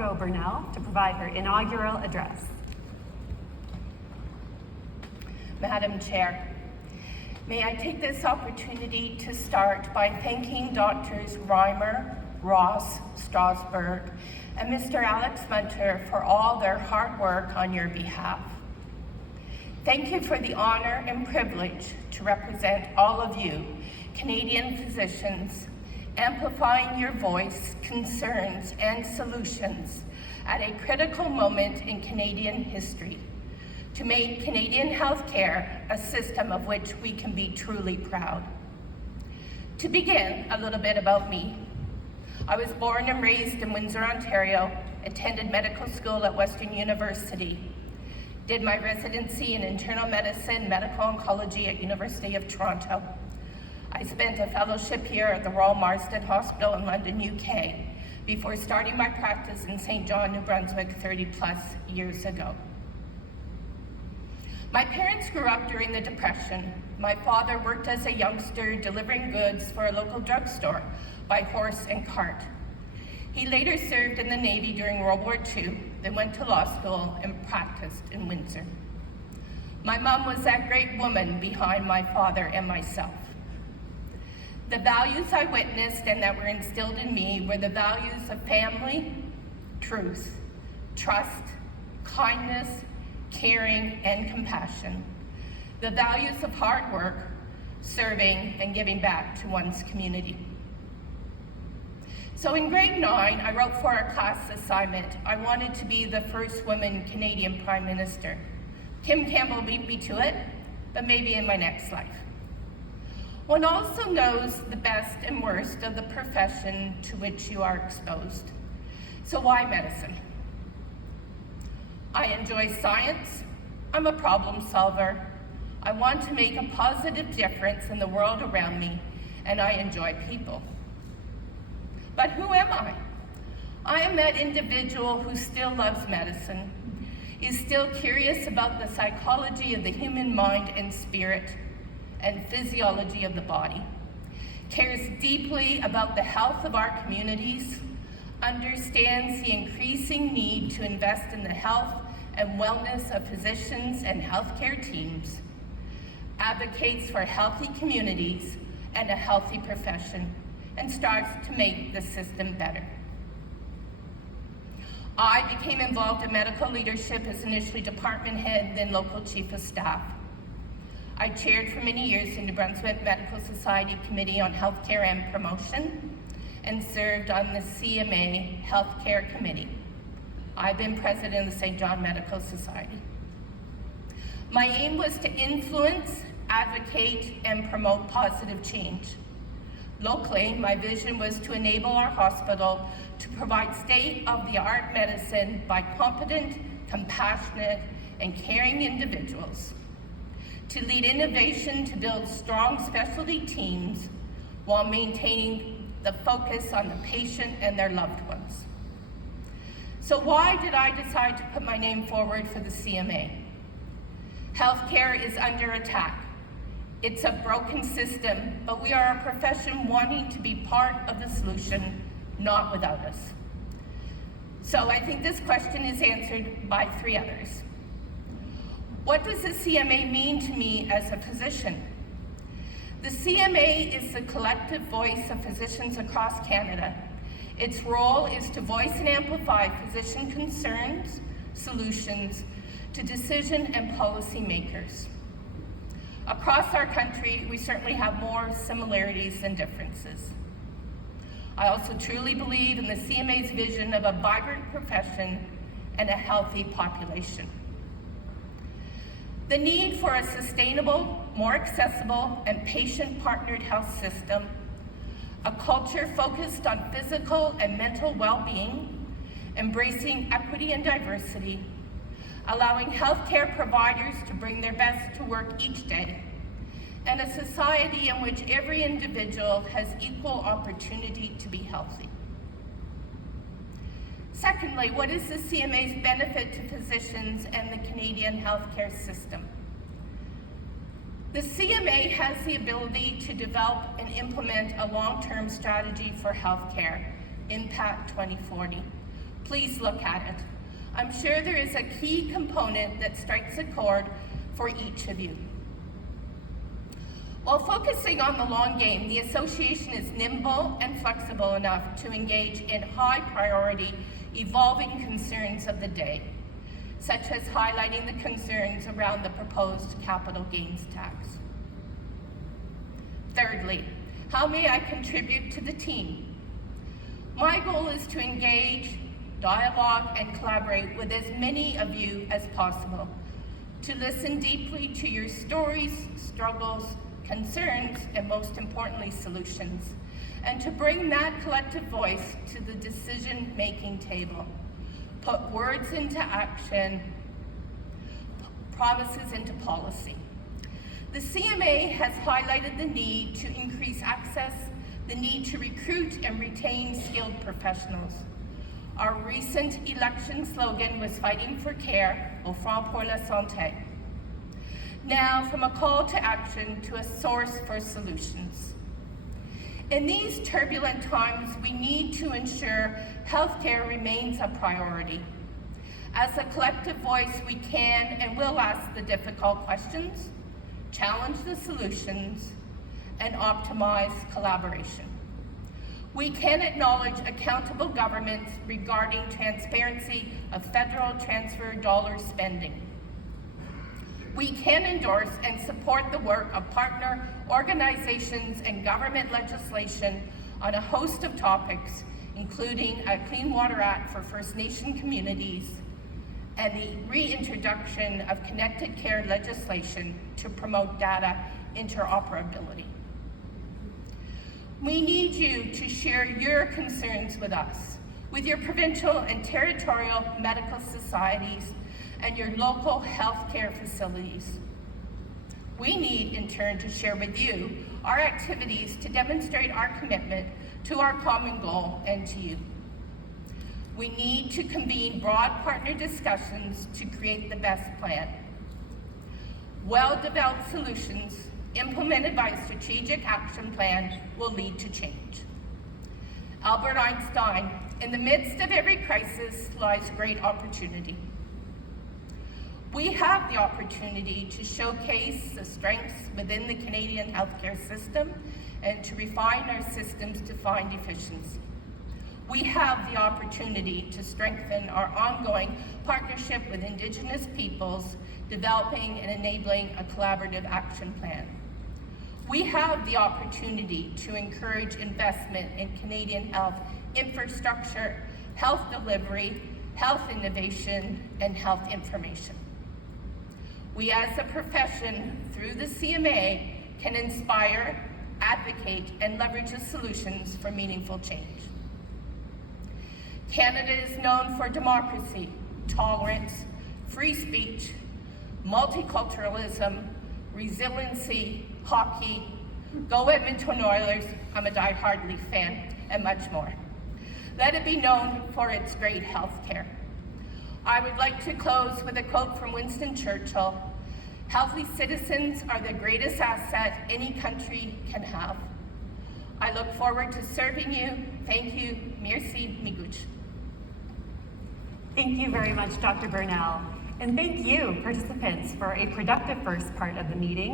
Margot Burnell to provide her inaugural address. Madam Chair, may I take this opportunity to start by thanking Drs. Reimer, Ross, Strasberg, and Mr. Alex Munter for all their hard work on your behalf. Thank you for the honor and privilege to represent all of you, Canadian physicians, amplifying your voice, concerns, and solutions at a critical moment in Canadian history to make Canadian healthcare a system of which we can be truly proud. To begin, a little bit about me. I was born and raised in Windsor, Ontario, attended medical school at Western University, did my residency in internal medicine, medical oncology at University of Toronto. I spent a fellowship here at the Royal Marsden Hospital in London, UK, before starting my practice in St. John, New Brunswick 30 plus years ago. My parents grew up during the Depression. My father worked as a youngster delivering goods for a local drugstore by horse and cart. He later served in the Navy during World War II, then went to law school and practiced in Windsor. My mom was that great woman behind my father and myself. The values I witnessed and that were instilled in me were the values of family, truth, trust, kindness, caring, and compassion. The values of hard work, serving, and giving back to one's community. So in grade 9, I wrote for our class assignment, I wanted to be the first woman Canadian Prime Minister. Kim Campbell beat me to it, but maybe in my next life. One also knows the best and worst of the profession to which you are exposed. So why medicine? I enjoy science, I'm a problem solver, I want to make a positive difference in the world around me, and I enjoy people. But who am I? I am that individual who still loves medicine, is still curious about the psychology of the human mind and spirit, and physiology of the body, cares deeply about the health of our communities, understands the increasing need to invest in the health and wellness of physicians and healthcare teams, advocates for healthy communities and a healthy profession, and strives to make the system better. I became involved in medical leadership as initially department head, then local chief of staff. I chaired for many years the New Brunswick Medical Society Committee on Healthcare and Promotion and served on the CMA Healthcare Committee. I've been president of the St. John Medical Society. My aim was to influence, advocate, and promote positive change. Locally, my vision was to enable our hospital to provide state-of-the-art medicine by competent, compassionate, and caring individuals, to lead innovation to build strong specialty teams while maintaining the focus on the patient and their loved ones. So why did I decide to put my name forward for the CMA? Healthcare is under attack. It's a broken system, but we are a profession wanting to be part of the solution, not without us. So I think this question is answered by 3 others. What does the CMA mean to me as a physician? The CMA is the collective voice of physicians across Canada. Its role is to voice and amplify physician concerns, solutions to decision and policy makers. Across our country, we certainly have more similarities than differences. I also truly believe in the CMA's vision of a vibrant profession and a healthy population. The need for a sustainable, more accessible, and patient-partnered health system, a culture focused on physical and mental well-being, embracing equity and diversity, allowing healthcare providers to bring their best to work each day, and a society in which every individual has equal opportunity to be healthy. Secondly, what is the CMA's benefit to physicians and the Canadian healthcare system? The CMA has the ability to develop and implement a long-term strategy for healthcare, Impact 2040, Please look at it. I'm sure there is a key component that strikes a chord for each of you. While focusing on the long game, the association is nimble and flexible enough to engage in high-priority, evolving concerns of the day, such as highlighting the concerns around the proposed capital gains tax. Thirdly, how may I contribute to the team? My goal is to engage, dialogue, and collaborate with as many of you as possible, to listen deeply to your stories, struggles, concerns, and most importantly, solutions, and to bring that collective voice to the decision-making table. Put words into action, promises into policy. The CMA has highlighted the need to increase access, the need to recruit and retain skilled professionals. Our recent election slogan was "Fighting for Care, au front pour la santé." Now, from a call to action to a source for solutions. In these turbulent times, we need to ensure healthcare remains a priority. As a collective voice, we can and will ask the difficult questions, challenge the solutions, and optimize collaboration. We can acknowledge accountable governments regarding transparency of federal transfer dollar spending. We can endorse and support the work of partner organizations and government legislation on a host of topics, including a Clean Water Act for First Nation communities and the reintroduction of connected care legislation to promote data interoperability. We need you to share your concerns with us, with your provincial and territorial medical societies, and your local healthcare facilities. We need, in turn, to share with you our activities to demonstrate our commitment to our common goal and to you. We need to convene broad partner discussions to create the best plan. Well-developed solutions implemented by a strategic action plan will lead to change. Albert Einstein, in the midst of every crisis lies great opportunity. We have the opportunity to showcase the strengths within the Canadian healthcare system and to refine our systems to find efficiency. We have the opportunity to strengthen our ongoing partnership with Indigenous peoples, developing and enabling a collaborative action plan. We have the opportunity to encourage investment in Canadian health infrastructure, health delivery, health innovation, and health information. We as a profession, through the CMA, can inspire, advocate, and leverage the solutions for meaningful change. Canada is known for democracy, tolerance, free speech, multiculturalism, resiliency, hockey, go Edmonton Oilers, I'm a die-hard Leaf fan, and much more. Let it be known for its great health care. I would like to close with a quote from Winston Churchill: "Healthy citizens are the greatest asset any country can have." I look forward to serving you. Thank you. Merci, Miguch. Thank you very much, Dr. Burnell. And thank you, participants, for a productive first part of the meeting.